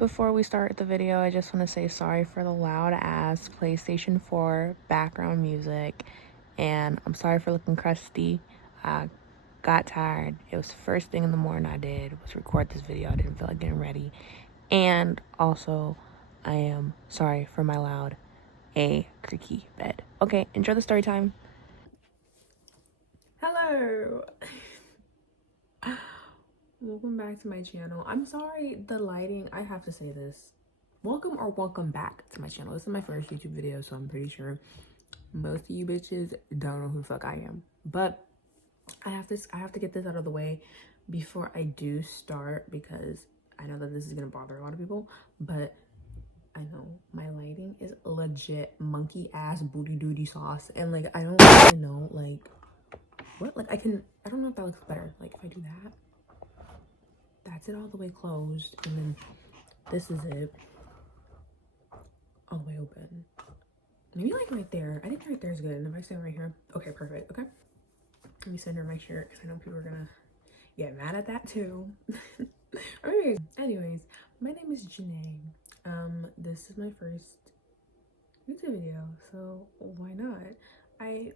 Before we start the video, I just want to say sorry for the loud ass PlayStation 4 background music, and I'm sorry for looking crusty. I got tired. It was the first thing in the morning I did was record this video. I didn't feel like getting ready. And also, I am sorry for my loud creaky bed. Okay, enjoy the story time. Hello. Welcome back to my channel. I'm sorry, the lighting, I have to say this. Welcome back to my channel. This is my first YouTube video, so I'm pretty sure most of you bitches don't know who the fuck I am. But I have to get this out of the way before I do start, because I know that this is gonna bother a lot of people, but I know my lighting is legit monkey ass booty doody sauce, and like I don't really know like what, like I don't know if that looks better. Like if I do that, that's it all the way closed, and then this is it all the way open. Maybe like right there. I think right there is good. And if I stand right here, okay, perfect. Okay, let me center my shirt because I know people are gonna get mad at that too. anyways, my name is Janae. This is my first YouTube video, so why not? I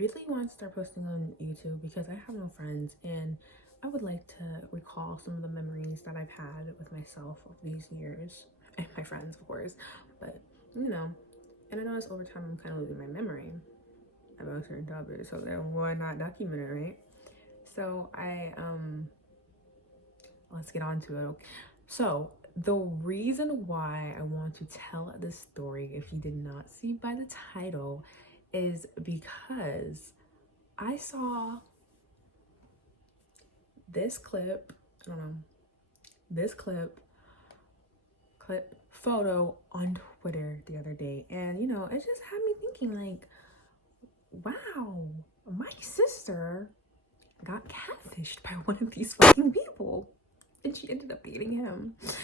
really want to start posting on YouTube because I have no friends, and I would like to recall some of the memories that I've had with myself over these years, and my friends, of course. But you know, and I notice over time I'm kind of losing my memory about certain topics, so then why not document it, right? So let's get on to it. So the reason why I want to tell this story, if you did not see by the title, is because I saw this clip, I don't know, this clip photo on Twitter the other day, and you know, it just had me thinking like, wow, my sister got catfished by one of these fucking people, and she ended up dating him. So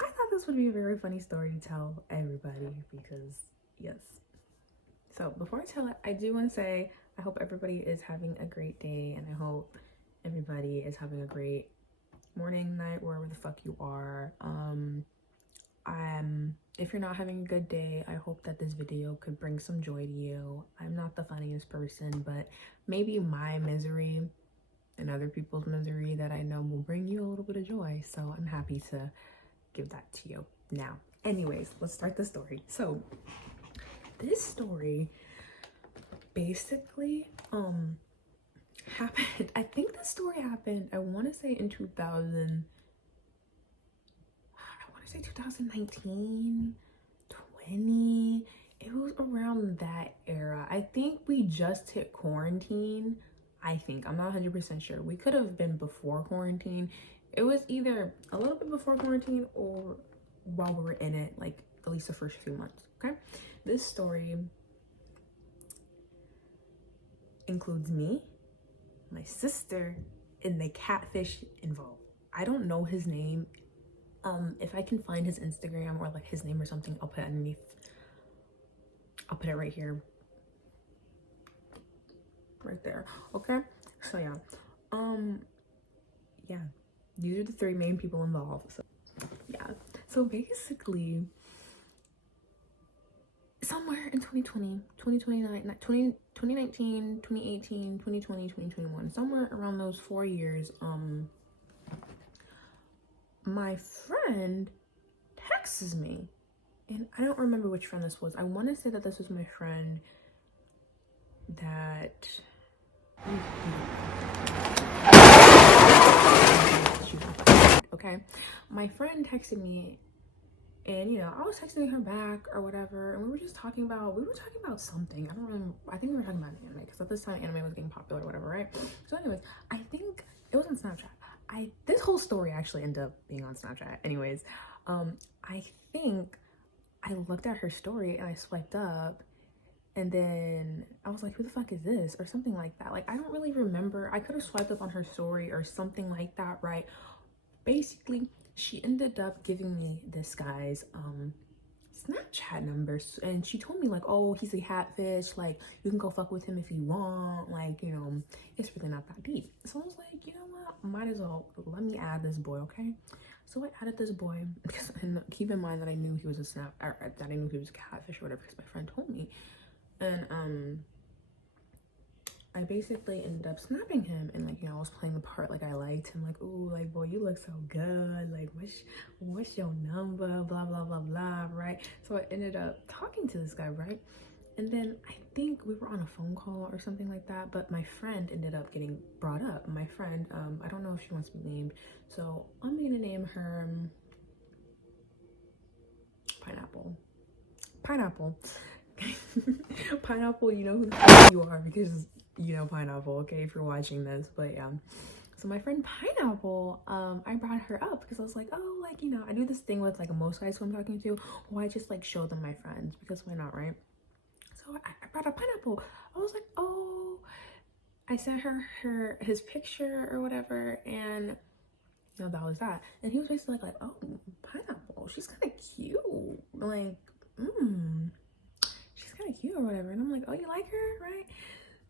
I thought this would be a very funny story to tell everybody, because yes. So before I tell it, I do want to say I hope everybody is having a great day, and I hope everybody is having a great morning, night, wherever the fuck you are. If you're not having a good day, I hope that this video could bring some joy to you. I'm not the funniest person, but maybe my misery and other people's misery that I know will bring you a little bit of joy. So I'm happy to give that to you. Now, anyways, let's start the story. So this story basically happened, I think the story happened, I want to say in 2019, 20. It was around that era. I think we just hit quarantine. I'm not 100% sure. We could have been before quarantine. It was either a little bit before quarantine or while we were in it, like at least the first few months. Okay, this story includes me, my sister, and the catfish involved. I don't know his name. If I can find his Instagram or like his name or something, I'll put it underneath. I'll put it right here, right there. Okay, so yeah, yeah, these are the three main people involved. So yeah, so basically somewhere in 2020, 2019, 2018, 2020, 2021, somewhere around those 4 years, my friend texts me, and I don't remember which friend this was. I want to say that this was my friend that okay, my friend texted me, and you know, I was texting her back or whatever, and we were talking about something. I don't remember. I think we were talking about anime, because at this time anime was getting popular or whatever, right? So anyways, I think it was on Snapchat. This whole story actually ended up being on Snapchat. Anyways, I think I looked at her story and I swiped up, and then I was like, who the fuck is this, or something like that. Like, I don't really remember. I could have swiped up on her story or something like that, right? Basically, she ended up giving me this guy's Snapchat numbers, and she told me like, oh, he's a catfish, like you can go fuck with him if you want, like, you know, it's really not that deep. So I was like, you know what, might as well let me add this boy. Okay, So I added this boy because, and keep in mind that I knew he was a snap, or that I knew he was a catfish or whatever, because my friend told me. And I basically ended up snapping him, and like, you know, I was playing the part like I liked him, like, ooh, like, boy, you look so good, like, what's your number, blah blah blah blah, right? So I ended up talking to this guy, right? And then I think we were on a phone call or something like that, but my friend ended up getting brought up. My friend, I don't know if she wants to be named, so I'm gonna name her Pineapple. Pineapple. Pineapple, you know who the fuck you are, because you know Pineapple, okay, if you're watching this. But yeah, so my friend Pineapple, I brought her up because I was like, oh, like, you know, I do this thing with like most guys who I'm talking to, who I just like show them my friends, because why not, right? So I brought up Pineapple. I was like, oh, I sent her his picture or whatever, and you know, that was that. And he was basically like, oh, Pineapple, she's kind of cute, like, she's kind of cute or whatever. And I'm like, oh, you like her, right?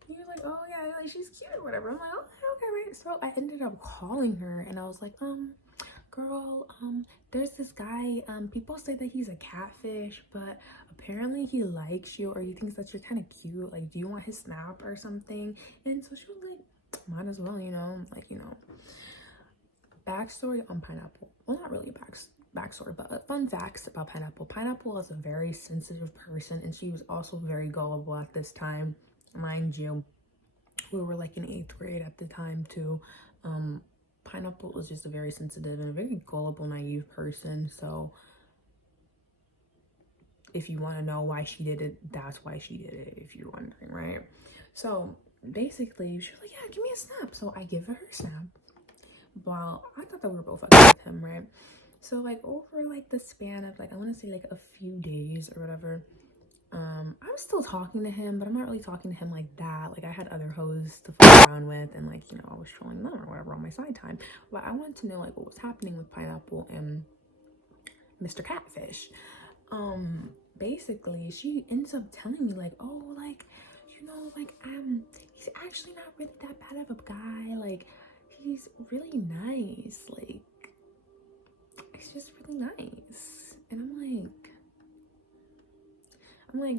He was like, oh yeah, like, she's cute or whatever. I'm like, okay, right. So I ended up calling her, and I was like, girl, there's this guy, people say that he's a catfish, but apparently he likes you, or he thinks that you're kind of cute, like, do you want his snap or something? And so she was like, might as well, you know, like, you know. Backstory on Pineapple, well, not really a backstory, but fun facts about Pineapple. Pineapple is a very sensitive person, and she was also very gullible at this time, mind you. We were like in 8th grade at the time too. Pineapple was just a very sensitive and a very gullible, naive person. So if you want to know why she did it, that's why she did it, if you're wondering, right? So basically she was like, yeah, give me a snap. So I give her a snap. Well, I thought that we were both fucking with him, right? So like over like the span of like, I want to say like a few days or whatever, I'm still talking to him, but I'm not really talking to him like that. Like, I had other hoes to fuck around with, and like, you know, I was trolling them or whatever on my side time. But I wanted to know like what was happening with Pineapple and Mr. Catfish. Basically she ends up telling me like, oh, like, you know, like, he's actually not really that bad of a guy, like, he's really nice, like, it's just really nice. And I'm like,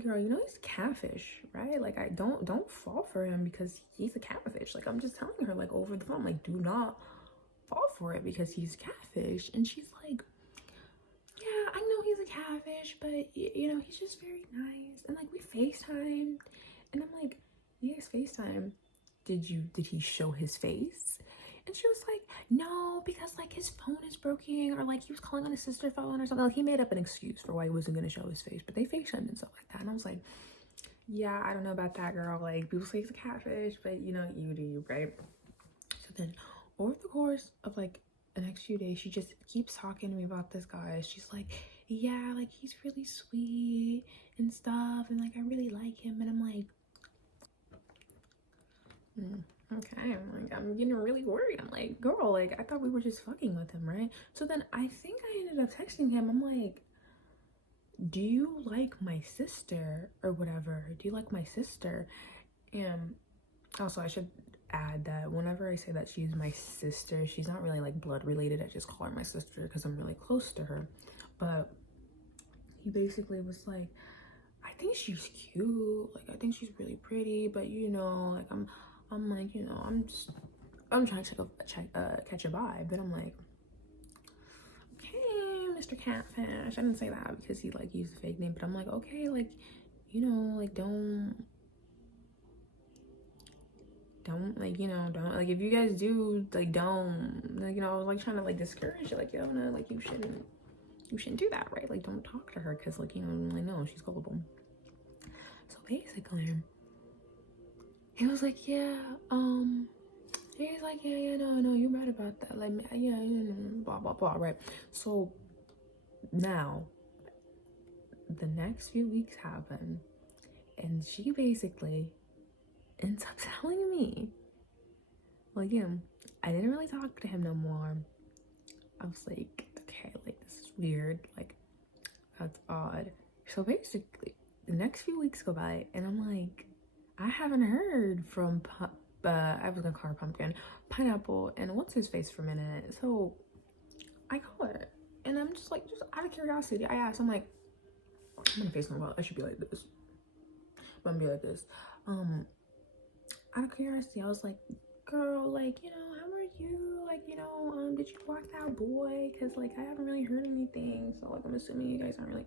girl, you know he's catfish, right? Like, I don't fall for him because he's a catfish. Like, I'm just telling her like over the phone, like, do not fall for it because he's catfish. And she's like, yeah, I know he's a catfish, but you know, he's just very nice. And like, we FaceTime, and I'm like, you guys FaceTime? Did he show his face? And she was like, no, because like his phone is broken, or like he was calling on his sister's phone or something. Like, he made up an excuse for why he wasn't gonna show his face, but they FaceTimed and stuff like that. And I was like, yeah, I don't know about that, girl. Like, people say he's a catfish, but you know, you do you, right? So then over the course of like the next few days, she just keeps talking to me about this guy. She's like, yeah, like, he's really sweet and stuff, and like, I really like him. And I'm like, okay, I'm getting really worried. I'm like, girl, like, I thought we were just fucking with him, right? So then I think I ended up texting him. I'm like, do you like my sister or whatever? Do you like my sister? And also, I should add that whenever I say that she's my sister, she's not really like blood related. I just call her my sister because I'm really close to her. But he basically was like, I think she's cute, like, I think she's really pretty, but you know, like, I'm like, you know, I'm trying to catch a vibe. But I'm like, okay, Mr. Catfish. I didn't say that because he like used a fake name, but I'm like, okay, like, you know, like, don't like, you know, don't, like, if you guys do, like, don't, like, you know, I was like trying to like discourage it, like, yo, no, like, you shouldn't do that, right? Like, don't talk to her because, like, you know, like, no, she's gullible. So basically he was like, yeah, he's like, yeah, no, you're right about that, like, yeah, blah blah blah, right? So now the next few weeks happen, and she basically ends up telling me, like, yeah, I didn't really talk to him no more. I was like, okay, like, this is weird, like, that's odd. So basically the next few weeks go by, and I'm like, I haven't heard from I was gonna call her Pumpkin, Pineapple, and what's his face for a minute. So I call her. And I'm just like, just out of curiosity, I asked, I'm like, I'm gonna face my well, I should be like this. But I'm gonna be like this. Out of curiosity, I was like, girl, like, you know, how are you? Like, you know, did you block that boy? Because, like, I haven't really heard anything. So, like, I'm assuming you guys aren't really,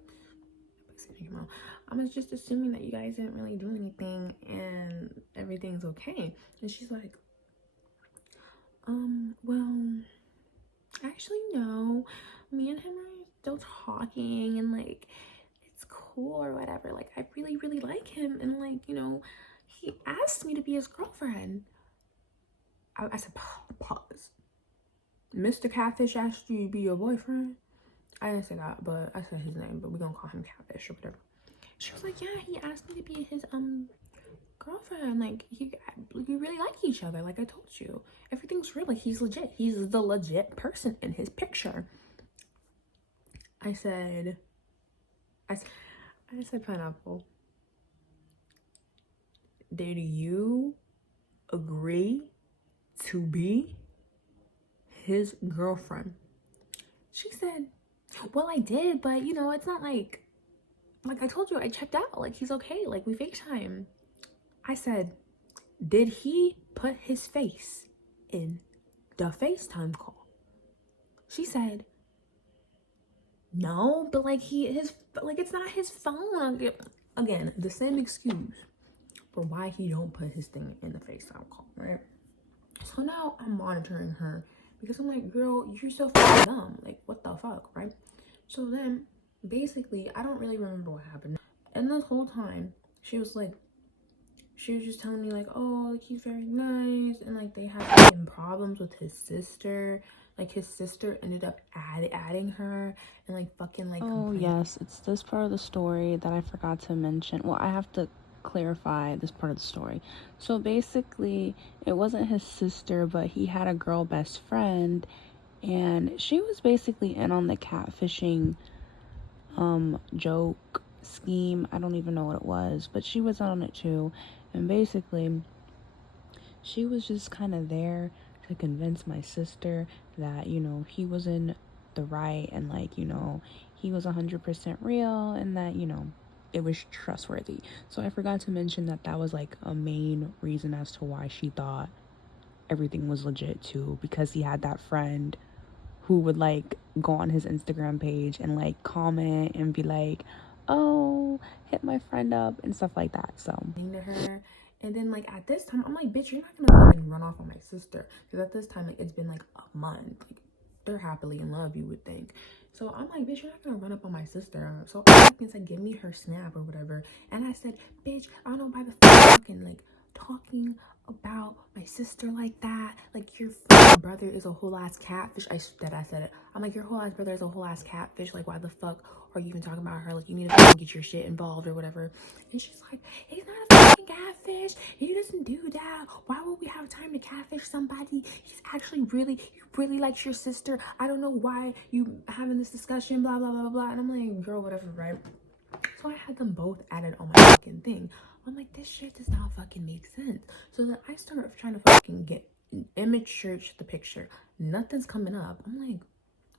I'm just assuming that you guys didn't really do anything and everything's okay. And she's like, well, actually, no. Me and him are still talking and, like, it's cool or whatever. Like, I really, really like him. And, like, you know, he asked me to be his girlfriend. I said, pause. Mr. Catfish asked you to be your boyfriend? I didn't say that, but I said his name, but we're gonna call him Catfish or whatever. She was like, yeah, he asked me to be his girlfriend. Like, we really like each other, like I told you. Everything's real, like he's legit. He's the legit person in his picture. I said, Pineapple, did you agree to be his girlfriend? She said, well, I did, but you know, it's not like I told you, I checked out, like he's okay, like we FaceTime. I said, did he put his face in the FaceTime call? She said, no, but like it's not his phone. Again, the same excuse for why he don't put his thing in the FaceTime call, right? So now I'm monitoring her because I'm like, girl, you're so fucking dumb. Like, what the fuck, right? So then, basically, I don't really remember what happened. And this whole time, she was just telling me, like, oh, like, he's very nice. And, like, they have some problems with his sister. Like, his sister ended up adding her and, like, fucking, like, oh, yes, it's this part of the story that I forgot to mention. Well, I have to clarify this part of the story. So basically, it wasn't his sister, but he had a girl best friend, and she was basically in on the catfishing joke scheme. I don't even know what it was, but she was on it too. And basically, she was just kind of there to convince my sister that, you know, he was in the right, and, like, you know, he was 100% real, and that, you know, it was trustworthy. So I forgot to mention that that was like a main reason as to why she thought everything was legit too, because he had that friend who would like go on his Instagram page and like comment and be like, oh, hit my friend up and stuff like that. So to her. And then, like, at this time, I'm like, bitch, you're not gonna fucking run off on my sister. Because at this time, like, it's been like a month. Like, they're happily in love, you would think. So I'm like, bitch, you're not gonna run up on my sister. So I said, give me her snap or whatever. And I said, bitch, I don't know why the fucking, like, talking about my sister like that. Like, your brother is a whole ass catfish. I said it. I'm like, your whole ass brother is a whole ass catfish. Like, why the fuck are you even talking about her? Like, you need to fucking get your shit involved or whatever. And she's like, he's not a fucking catfish. He doesn't do that. Why would we have time to catfish somebody? He's actually he really likes your sister. I don't know why you having this discussion, blah, blah, blah, blah. And I'm like, girl, whatever, right? So I had them both added on my fucking thing. I'm like, this shit does not fucking make sense. So then I started trying to fucking get image search the picture. Nothing's coming up. I'm like,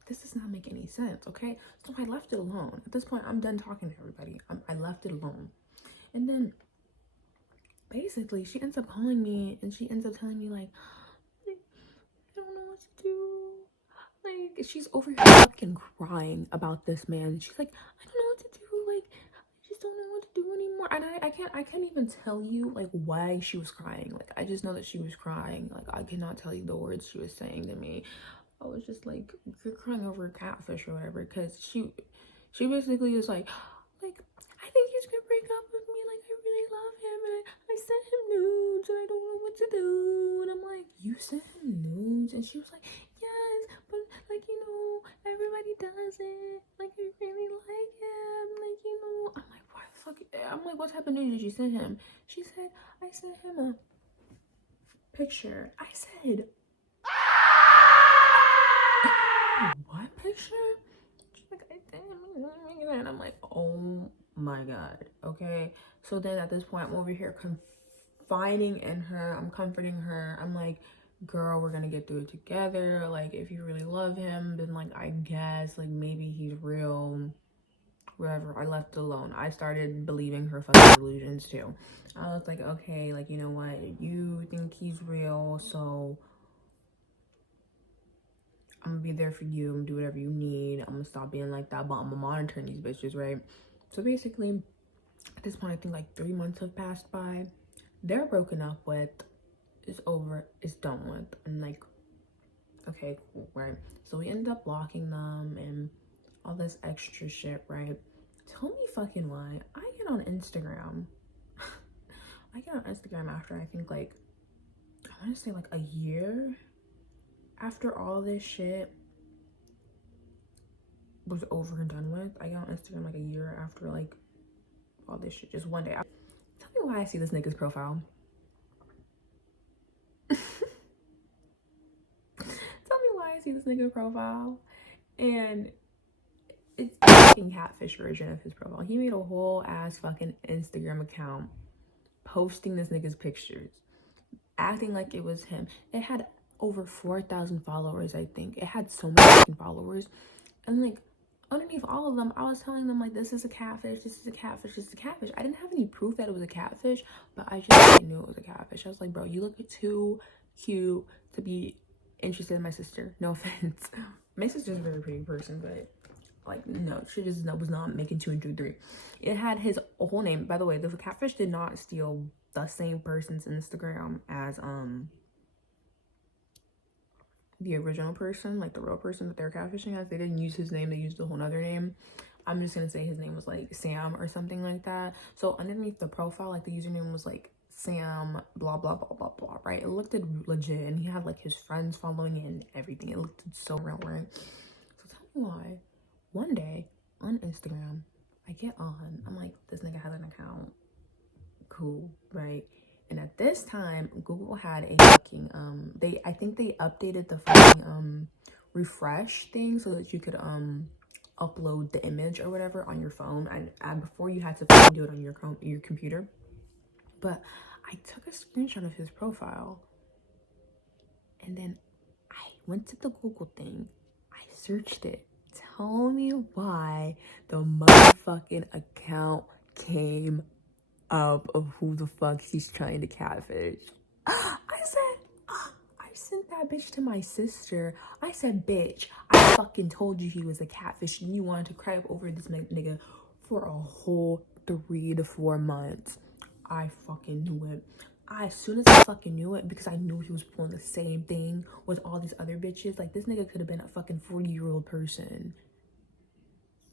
this does not make any sense, okay? So I left it alone. At this point, I'm done talking to everybody. I left it alone. And then basically she ends up calling me and she ends up telling me, like, I don't know what to do. Like, she's over here fucking crying about this man. She's like, I don't know what to do. Like, I just don't know what to do anymore. And I can't even tell you, like, why she was crying. Like, I just know that she was crying. Like, I cannot tell you the words she was saying to me. I was just like, you're crying over a catfish or whatever. Because she basically was like, I think he's gonna break up with me. Like, I really love him. And I sent him nudes and I don't know what to do. And I'm like, you sent him nudes? And she was like, yes, but like, you know, everybody does it. Like, I really like him. Like, you know, I'm like, why the fuck? I'm like, what type of nudes did you send him? She said, I sent him a picture. I said, what picture? She's like, I didn't. And I'm like, oh my god. Okay. So then at this point, I'm over here confiding in her. I'm comforting her. I'm like, girl, we're gonna get through it together. Like, if you really love him, then like, I guess like maybe he's real. Wherever, I left it alone. I started believing her fucking delusions too. I was like, okay, like, you know what, you think he's real, so I'm gonna be there for you. I'm gonna do whatever you need. I'm gonna stop being like that, but I'm gonna monitor these bitches, right? So basically, at this point, I think like 3 months have passed by. They're broken up with. It's over. It's done with. And like, okay, cool, right? So we ended up blocking them and all this extra shit, right? Tell me fucking why I get on Instagram. I get on Instagram after I think like, I want to say like a year after all this shit was over and done with. I got on Instagram like a year after like all this shit, just one day. Tell me why I see this nigga's profile. Tell me why I see this nigga's profile. And it's a fucking catfish version of his profile. He made a whole ass fucking Instagram account posting this nigga's pictures, acting like it was him. It had over 4,000 followers, I think. It had so many fucking followers. And like, underneath all of them, I was telling them like, this is a catfish, this is a catfish, this is a catfish. I didn't have any proof that it was a catfish, but I just knew it was a catfish. I was like, bro, you look too cute to be interested in my sister. No offense. My sister's a very pretty person, but like, no, she just was not making 2 and 2, 3. It had his whole name. By the way, the catfish did not steal the same person's Instagram as the original person, like the real person that they're catfishing as. They didn't use his name, they used a whole nother name. I'm just gonna say his name was like Sam or something like that. So underneath the profile, like the username was like Sam blah blah blah blah blah, right? It looked legit, and he had like his friends following it and everything. It looked so real, right? So tell me why one day on Instagram I get on, I'm like, this nigga has an account, cool, right? And at this time, Google had a fucking I think they updated the fucking refresh thing so that you could upload the image or whatever on your phone. And before, you had to fucking do it on your computer. But I took a screenshot of his profile, and then I went to the Google thing. I searched it. Tell me why the motherfucking account came up of who the fuck she's trying to catfish. I said, I sent that bitch to my sister. I said, bitch, I fucking told you he was a catfish and you wanted to cry over this nigga for a whole 3 to 4 months. I fucking knew it. As soon as I fucking knew it, because I knew he was pulling the same thing with all these other bitches. Like, this nigga could have been a fucking 40-year-old person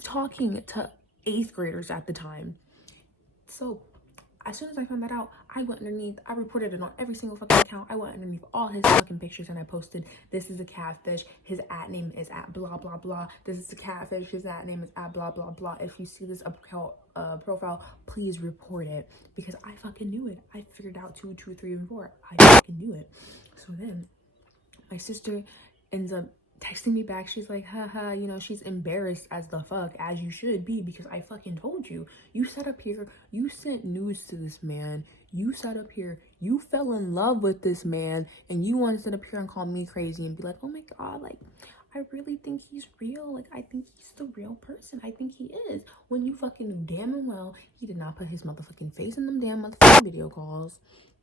talking to 8th graders at the time. So as soon as I found that out, I went underneath, I reported it on every single fucking account. I went underneath all his fucking pictures and I posted, this is a catfish, his @ name is @ blah blah blah, this is a catfish, his @ name is @ blah blah blah. If you see this profile, please report it. Because I fucking knew it. I figured out 2, 2, 3, and 4. I fucking knew it. So then my sister ends up texting me back. She's like, haha, you know, she's embarrassed as the fuck, as you should be, because I fucking told you. You sat up here, you sent news to this man, you sat up here, you fell in love with this man, and you want to sit up here and call me crazy and be like, oh my god, like, I really think he's real. Like, I think he's the real person. I think he is. When you fucking knew damn and well he did not put his motherfucking face in them damn motherfucking video calls.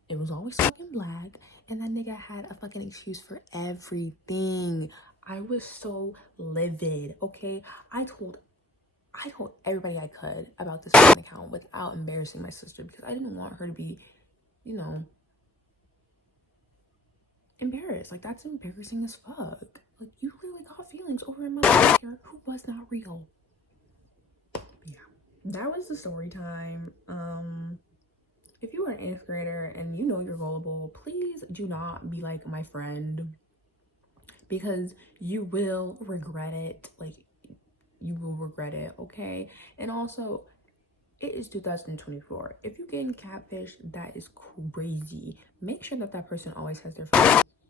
It was always fucking black, and that nigga had a fucking excuse for everything. I was so livid, okay? I told everybody I could about this fucking account without embarrassing my sister, because I didn't want her to be, you know, embarrassed. Like, that's embarrassing as fuck. Like, you really got feelings over a motherfucker who was not real. But yeah, that was the story time. If you are an 8th grader and you know you're gullible, please do not be like my friend, because you will regret it. Like, you will regret it, okay? And also, it is 2024. If you getting catfish, that is crazy. Make sure that person always has their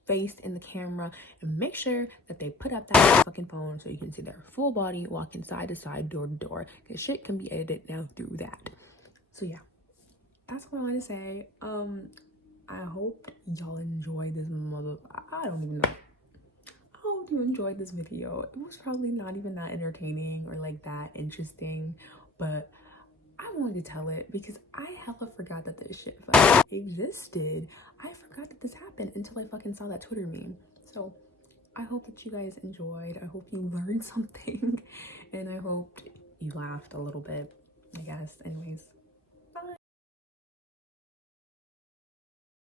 face in the camera, and make sure that they put up that fucking phone so you can see their full body walking side to side, door to door, because shit can be edited now through that. So yeah, that's what I want to say. I hope y'all enjoyed this I don't even know. I hope you enjoyed this video. It was probably not even that entertaining or like that interesting, but I wanted to tell it because I hella forgot that this shit fucking existed. I forgot that this happened until I fucking saw that Twitter meme. So I hope that you guys enjoyed. I hope you learned something, and I hope you laughed a little bit, I guess. Anyways,